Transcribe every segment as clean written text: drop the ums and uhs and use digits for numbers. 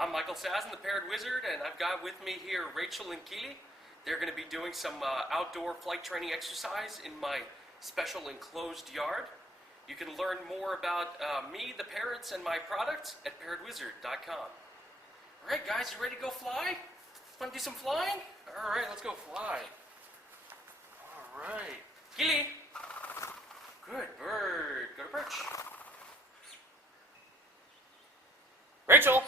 I'm Michael Sazin, the Parrot Wizard, and I've got with me here Rachel and Kili. They're going to be doing some outdoor flight training exercise in my special enclosed yard. You can learn more about me, the parrots, and my products at parrotwizard.com. All right, guys, you ready to go fly? Want to do some flying? All right, let's go fly. All right. Kili. Good bird. Go to perch. Rachel.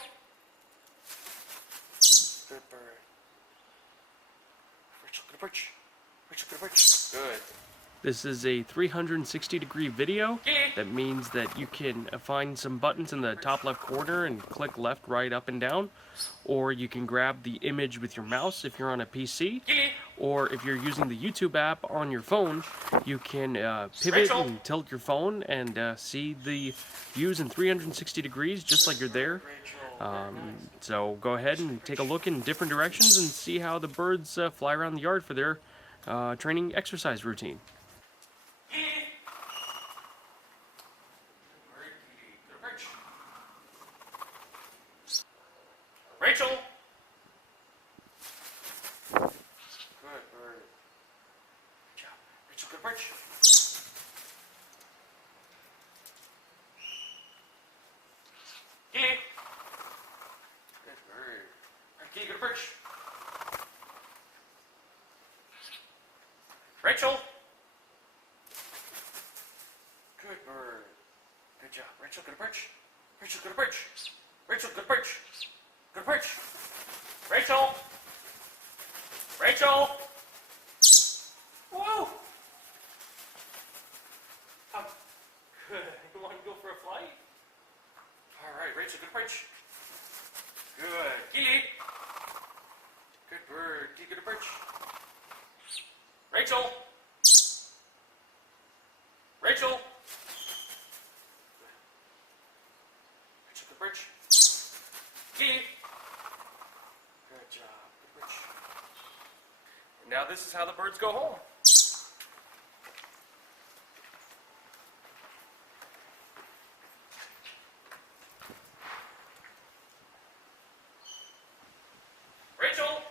Good bird. Rachel, go to perch. Rachel, go to perch. Good. This is a 360-degree video. That means that you can find some buttons in the top left corner and click left, right, up, and down. Or you can grab the image with your mouse if you're on a PC. Or if you're using the YouTube app on your phone, you can pivot and tilt your phone and see the views in 360 degrees just like you're there. So go ahead and take a look in different directions and see how the birds fly around the yard for their training exercise routine. Rachel. Good bird. Good job. Rachel, good perch. Kili. Good bird. Kili, good perch. Rachel. Good bird. Good job. Rachel, good perch. Rachel, good perch. Rachel, good perch. Good perch. Rachel. Rachel. Whoa. Good. You want to go for a flight? All right, Rachel, good perch. Good. Kili. Good bird. Kili, good perch. Rachel. Rachel. Rachel, good perch. Kili. Good job. Good perch. And now this is how the birds go home. Rachel.